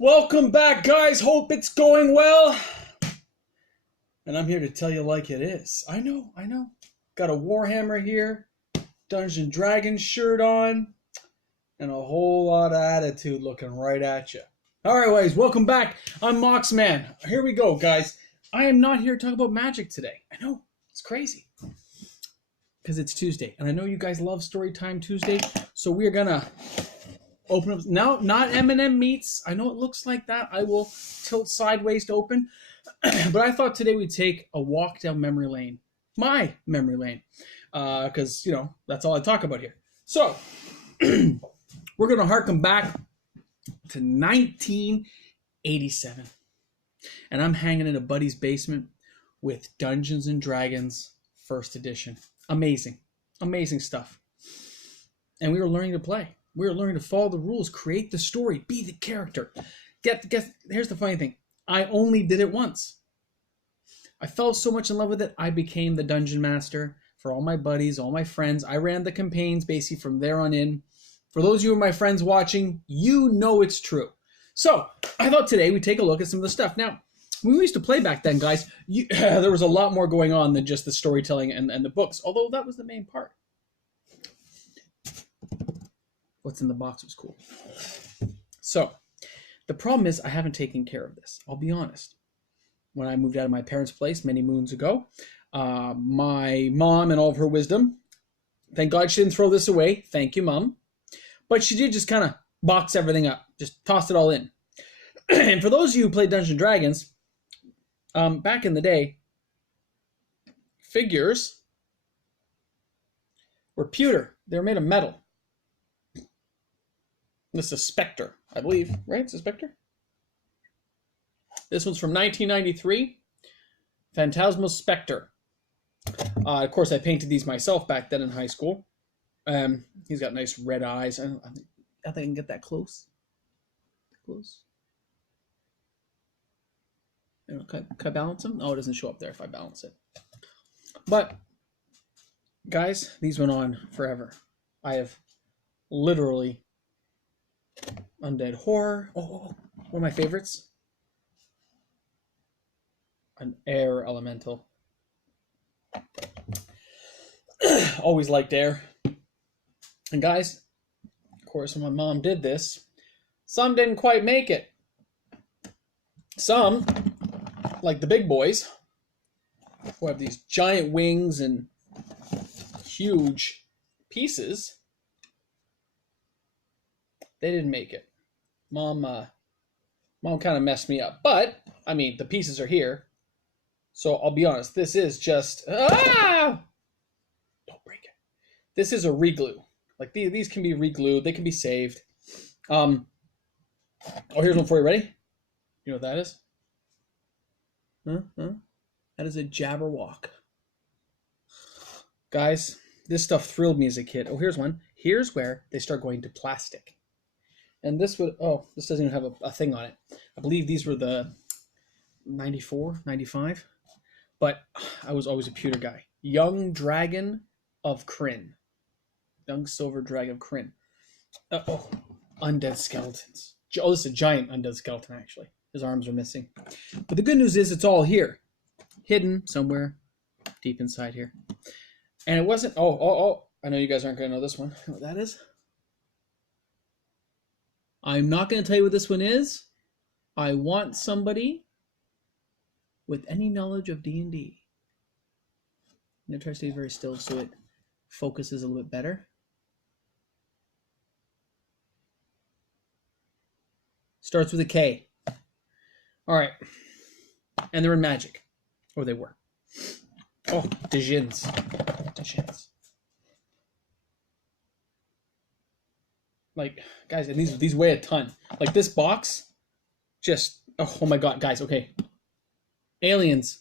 Welcome back, guys. Hope it's going well. And I'm here to tell you like it is. I know. Got a Warhammer here, Dungeon Dragon shirt on, and a whole lot of attitude looking right at you. Alright, guys, welcome back. I'm Moxman. Here we go, guys. I am not here to talk about magic today. I know, it's crazy. Because it's Tuesday. And I know you guys love Storytime Tuesday, so we're gonna open up now. Not M&M meats. I know it looks like that. I will tilt sideways to open. But I thought today we'd take a walk down memory lane. My memory lane. Because, that's all I talk about here. So, we're going to harken back to 1987. And I'm hanging in a buddy's basement with Dungeons and Dragons First Edition. Amazing. Amazing stuff. And we were learning to play. We were learning to follow the rules, create the story, be the character. Here's the funny thing. I only did it once. I fell so much in love with it, I became the dungeon master for all my buddies, all my friends. I ran the campaigns basically from there on in. For those of you who are my friends watching, you know it's true. So, I thought today we'd take a look at some of the stuff. Now, when we used to play back then, guys, there was a lot more going on than just the storytelling and the books, although that was the main part. What's in the box was cool. So, the problem is I haven't taken care of this. I'll be honest. When I moved out of my parents' place many moons ago, my mom and all of her wisdom, thank God she didn't throw this away. Thank you, Mom. But she did just kind of box everything up. Just tossed it all in. And for those of you who played Dungeons & Dragons, back in the day, figures were pewter. They were made of metal. This is a Spectre, I believe, right? It's a Spectre. This one's from 1993. Phantasmal Spectre. Of course, I painted these myself back then in high school. He's got nice red eyes. I think I can get that close. Close. Can I balance him? Oh, it doesn't show up there if I balance it. But, guys, these went on forever. I have literally... Undead Horror. Oh, one of my favorites. An air elemental. Always liked air. And guys, of course, when my mom did this, some didn't quite make it. Some, like the big boys, who have these giant wings and huge pieces, they didn't make it. Mom kind of messed me up. But, I mean, the pieces are here. So, I'll be honest. This is just... Don't break it. This is a reglue. Like, these can be reglued. They can be saved. Oh, here's one for you. Ready? You know what that is? Huh? That is a Jabberwock. Guys, this stuff thrilled me as a kid. Oh, here's one. Here's where they start going to plastic. And this would, this doesn't even have a thing on it. I believe these were the 94, 95. But I was always a pewter guy. Young Dragon of Kryn. Young Silver Dragon of Kryn. Undead skeletons. Oh, this is a giant undead skeleton, actually. His arms are missing. But the good news is it's all here. Hidden somewhere deep inside here. And it wasn't, I know you guys aren't going to know this one. You know what that is? I'm not going to tell you what this one is. I want somebody with any knowledge of D&D. I'm going to try to stay very still so it focuses a little bit better. Starts with a K. All right. And they're in Magic. Or they were. Oh, Djinns. Like, guys, and these weigh a ton. Like, this box, just, oh my God, guys, okay. Aliens.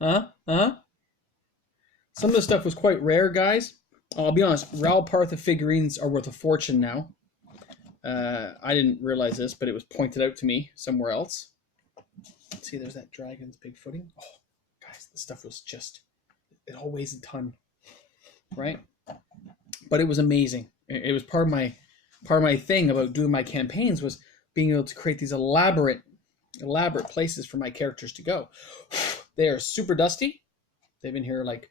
Some of the stuff was quite rare, guys. I'll be honest, Ral Partha figurines are worth a fortune now. I didn't realize this, but it was pointed out to me somewhere else. See, there's that dragon's big footing. Oh, guys, this stuff was just, it all weighs a ton, right? But it was amazing. It was part of my thing about doing my campaigns was being able to create these elaborate places for my characters to go. They are super dusty. They've been here like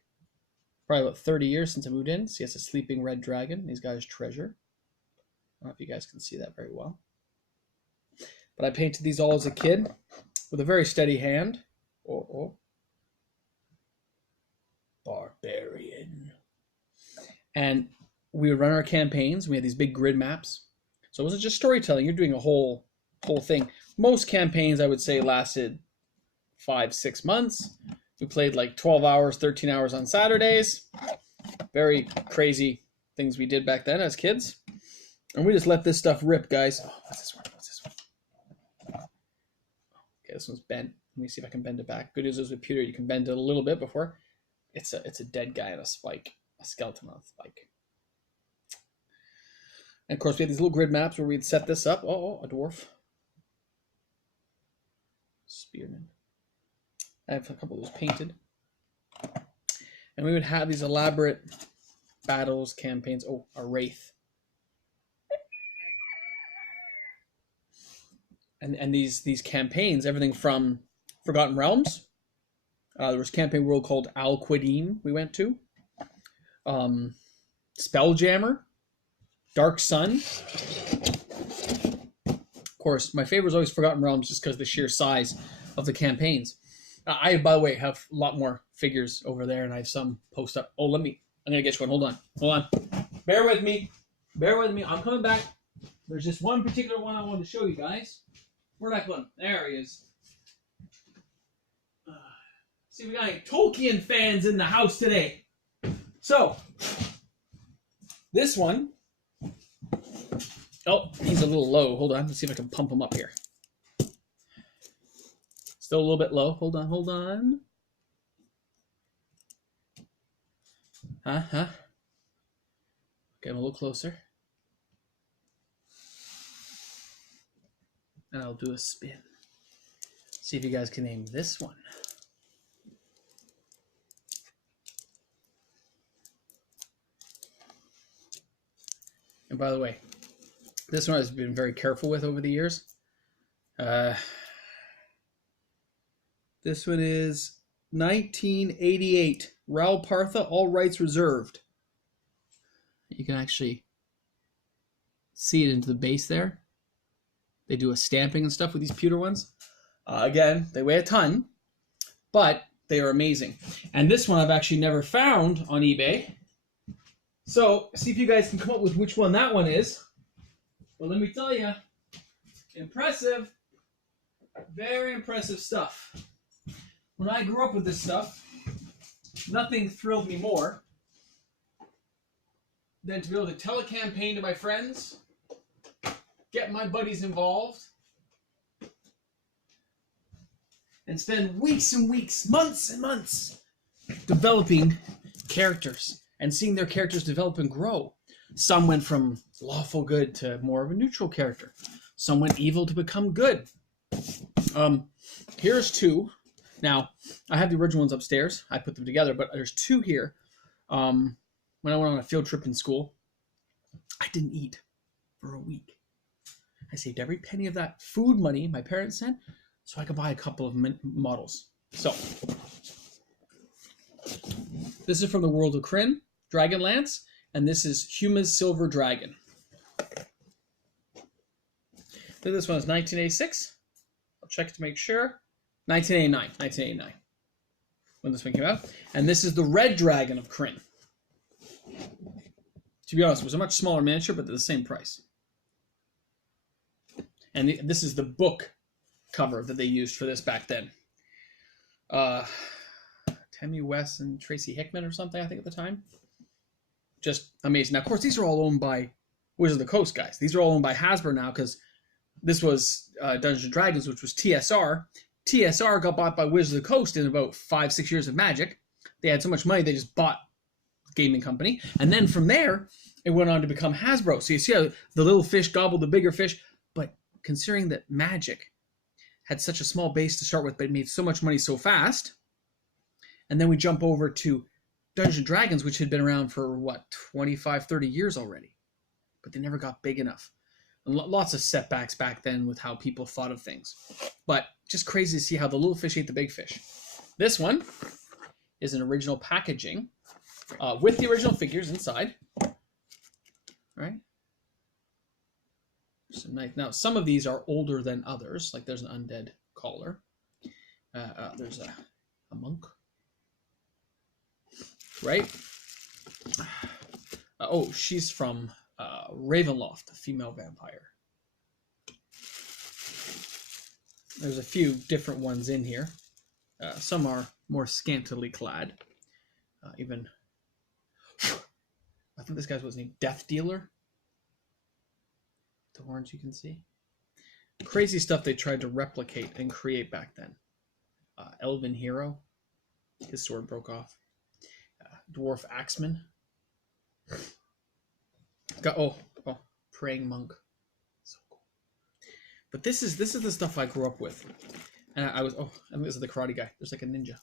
probably about 30 years since I moved in. So he has a sleeping red dragon. He's got his treasure. I don't know if you guys can see that very well. But I painted these all as a kid with a very steady hand. Oh. Barbarian. And we would run our campaigns. We had these big grid maps. So it wasn't just storytelling. You're doing a whole thing. Most campaigns, I would say, lasted 5-6 months. We played like 12 hours, 13 hours on Saturdays. Very crazy things we did back then as kids. And we just let this stuff rip, guys. Oh, what's this one? Okay, this one's bent. Let me see if I can bend it back. Good news is with pewter, you can bend it a little bit before. It's a dead guy on a spike. A skeleton on a spike. And of course, we had these little grid maps where we'd set this up. Oh, a dwarf. Spearman. I have a couple of those painted. And we would have these elaborate battles, campaigns. Oh, a wraith. And these campaigns, everything from Forgotten Realms. There was a campaign world called Al-Qadim we went to. Spelljammer. Dark Sun. Of course, my favorite is always Forgotten Realms just because of the sheer size of the campaigns. I, by the way, have a lot more figures over there, and I have some post up. Oh, I'm going to get you one. Hold on. Bear with me. I'm coming back. There's just one particular one I wanted to show you guys. Where'd I put him? There he is. See, we got any Tolkien fans in the house today. So, this one. Oh, he's a little low. Hold on. Let's see if I can pump him up here. Still a little bit low. Hold on. Get him a little closer. And I'll do a spin. See if you guys can name this one. And by the way, this one I've been very careful with over the years. This one is 1988. Raoul Partha, all rights reserved. You can actually see it into the base there. They do a stamping and stuff with these pewter ones. Again, they weigh a ton, but they are amazing. And this one I've actually never found on eBay. So, see if you guys can come up with which one that one is. Well, let me tell you, impressive. Very impressive stuff. When I grew up with this stuff, nothing thrilled me more than to be able to tell a campaign to my friends, get my buddies involved, and spend weeks and weeks, months and months developing characters and seeing their characters develop and grow. Some went from lawful good to more of a neutral character. Some went evil to become good. Here's two. Now, I have the original ones upstairs. I put them together, but there's two here. When I went on a field trip in school, I didn't eat for a week. I saved every penny of that food money my parents sent so I could buy a couple of models. So, this is from the World of Krynn, Dragonlance, and this is Huma's Silver Dragon. This one is 1986. I'll check to make sure. 1989, when this one came out. And this is the Red Dragon of Krynn. To be honest, it was a much smaller miniature, but they're the same price. And this is the book cover that they used for this back then. Tammy West and Tracy Hickman or something, I think, at the time. Just amazing. Now, of course, these are all owned by Wizards of the Coast, guys. These are all owned by Hasbro now because this was Dungeons & Dragons, which was TSR. TSR got bought by Wizards of the Coast in about 5-6 years of Magic. They had so much money, they just bought the gaming company. And then from there, it went on to become Hasbro. So you see how the little fish gobbled the bigger fish. But considering that Magic had such a small base to start with, but it made so much money so fast, and then we jump over to Dungeons & Dragons, which had been around for, 25, 30 years already. But they never got big enough. And lots of setbacks back then with how people thought of things. But just crazy to see how the little fish ate the big fish. This one is an original packaging with the original figures inside. Right? So nice. Now, some of these are older than others. Like there's an undead caller. There's a monk. Right? Oh, she's from Ravenloft, a female vampire. There's a few different ones in here. Some are more scantily clad. Even, I think this guy's what's his name? Death Dealer. The horns you can see. Crazy stuff they tried to replicate and create back then. Elven Hero. His sword broke off. Dwarf Axeman. Got Praying Monk. So cool. But this is the stuff I grew up with. And I think this is the karate guy. There's like a ninja.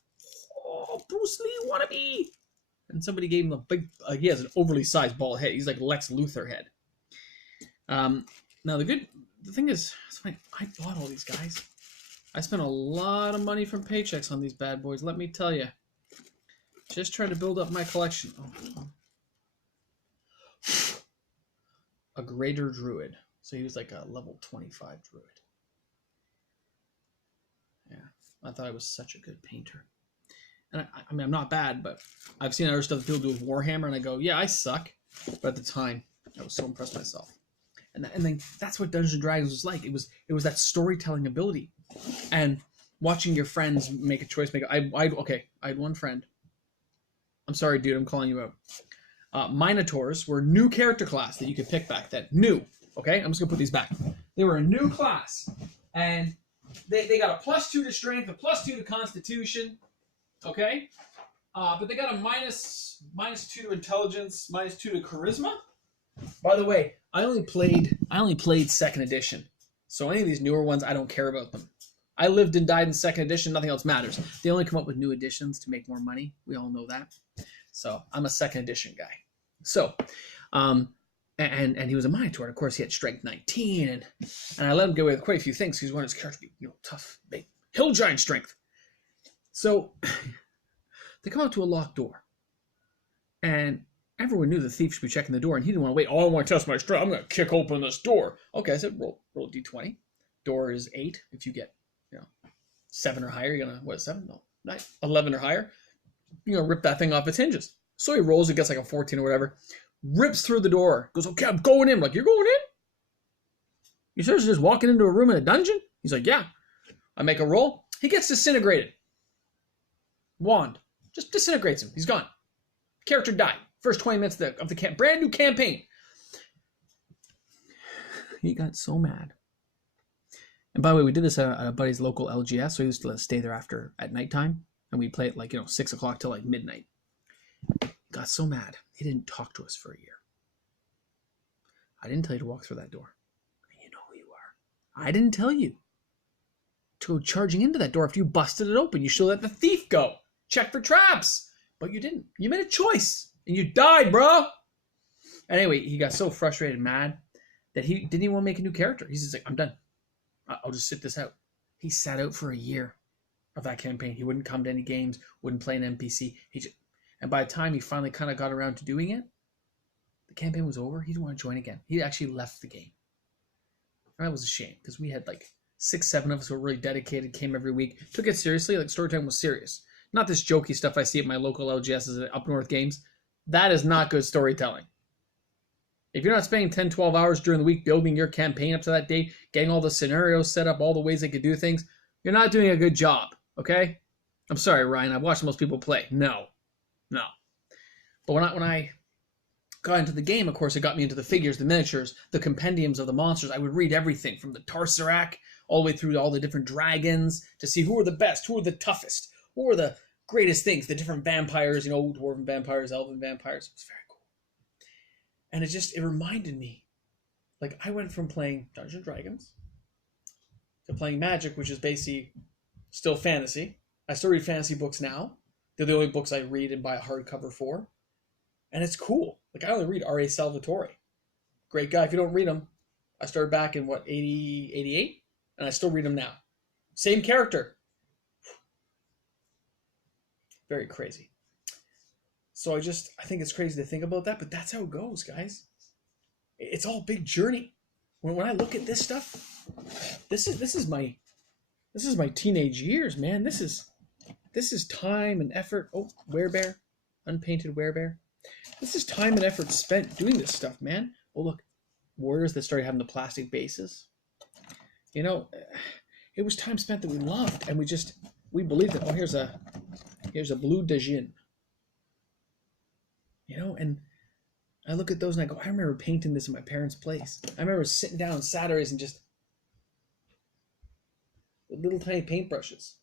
Oh, Bruce Lee wannabe! And somebody gave him a big, he has an overly sized bald head. He's like Lex Luthor head. Now the thing is, it's funny, I bought all these guys. I spent a lot of money from paychecks on these bad boys, let me tell you. Just trying to build up my collection. A greater druid. So he was like a level 25 druid. Yeah, I thought I was such a good painter. And I mean, I'm not bad, but I've seen other stuff people do with Warhammer, and I go, yeah, I suck. But at the time, I was so impressed with myself. And then that's what Dungeons & Dragons was like. It was that storytelling ability. And watching your friends make a choice. I had one friend. I'm sorry, dude, I'm calling you out. Minotaurs were a new character class that you could pick back then. New. Okay? I'm just going to put these back. They were a new class. And they got a +2 to strength, a +2 to constitution. Okay? But they got a -2 to intelligence, -2 to charisma. By the way, I only played 2nd edition. So any of these newer ones, I don't care about them. I lived and died in 2nd edition. Nothing else matters. They only come up with new editions to make more money. We all know that. So I'm a 2nd edition guy. So, and he was a Minotaur. Of course, he had strength 19, and I let him get away with quite a few things. He wanted his character to be, tough, big, hill giant strength. So they come out to a locked door, and everyone knew the thief should be checking the door, and he didn't want to wait. Oh, I want to test my strength. I'm going to kick open this door. Okay, I said, roll a d20. Door is 8. If you get 7 or higher, you're going to, 7? No, 9, 11 or higher. You're going to rip that thing off its hinges. So he rolls, it gets like a 14 or whatever, rips through the door, goes, okay, I'm going in. I'm like, you're going in? You seriously just walking into a room in a dungeon? He's like, yeah. I make a roll. He gets disintegrated. Wand. Just disintegrates him. He's gone. Character died. First 20 minutes of the brand new campaign. He got so mad. And by the way, we did this at a buddy's local LGS, so he used to stay there at nighttime, and we play at 6 o'clock till midnight. Got so mad, he didn't talk to us for a year. I didn't tell you to walk through that door. And you know who you are. I didn't tell you to go charging into that door after you busted it open. You should let the thief go. Check for traps. But you didn't. You made a choice. And you died, bro. Anyway, he got so frustrated and mad that he didn't even want to make a new character. He's just like, I'm done. I'll just sit this out. He sat out for a year of that campaign. He wouldn't come to any games, wouldn't play an NPC. And by the time he finally kind of got around to doing it, the campaign was over. He didn't want to join again. He actually left the game. And that was a shame because we had 6, 7 of us who were really dedicated, came every week, took it seriously. Storytime was serious. Not this jokey stuff I see at my local LGSs at Up North games. That is not good storytelling. If you're not spending 10, 12 hours during the week building your campaign up to that date, getting all the scenarios set up, all the ways they could do things, you're not doing a good job, okay? I'm sorry, Ryan. I've watched most people play. No. But when I got into the game, of course, it got me into the figures, the miniatures, the compendiums of the monsters. I would read everything from the Tarsarak all the way through to all the different dragons to see who are the best, who are the toughest, who are the greatest things, the different vampires, dwarven vampires, elven vampires. It was very cool. And it reminded me, I went from playing Dungeons & Dragons to playing Magic, which is basically still fantasy. I still read fantasy books now. They're the only books I read and buy a hardcover for. And it's cool. I only read R.A. Salvatore. Great guy. If you don't read him, I started back in what, 80, 88? And I still read them now. Same character. Very crazy. So I think it's crazy to think about that, but that's how it goes, guys. It's all a big journey. When I look at this stuff, this is my teenage years, man. This is time and effort. Oh, werebear, unpainted werebear. This is time and effort spent doing this stuff, man. Oh, look, warriors that started having the plastic bases. You know, it was time spent that we loved, and we believed it. Oh, here's a blue Dajin. You know, and I look at those and I go, I remember painting this in my parents' place. I remember sitting down on Saturdays and just with little tiny paintbrushes.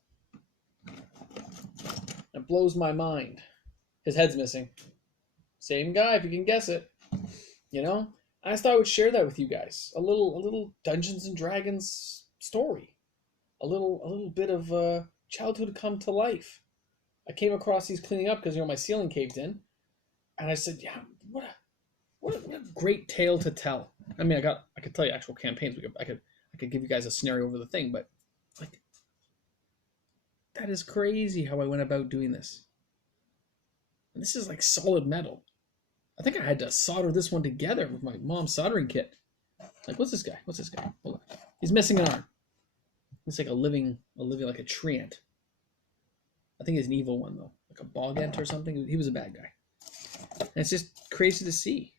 It blows my mind. His head's missing. Same guy, if you can guess it. You know, I just thought I would share that with you guys. A little Dungeons and Dragons story. A little bit of childhood come to life. I came across these cleaning up because my ceiling caved in, and I said, yeah, what a great tale to tell. I mean, I could tell you actual campaigns. I could give you guys a scenario over the thing, but like, that is crazy how I went about doing this. And this is like solid metal. I think I had to solder this one together with my mom's soldering kit. Like, what's this guy? Hold on. He's missing an arm. It's like a living like a tree ant. I think he's an evil one though, like a bog ant or something. He was a bad guy. And it's just crazy to see,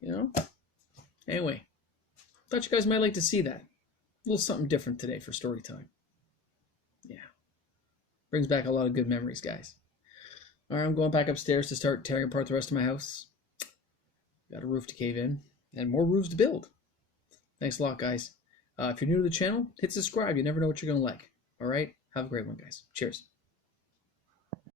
you know. Anyway, thought you guys might like to see that. A little something different today for story time. Yeah, brings back a lot of good memories, guys. All right, I'm going back upstairs to start tearing apart the rest of my house. Got a roof to cave in and more roofs to build. Thanks a lot, guys. If you're new to the channel, hit subscribe. You never know what you're going to like. All right? Have a great one, guys. Cheers.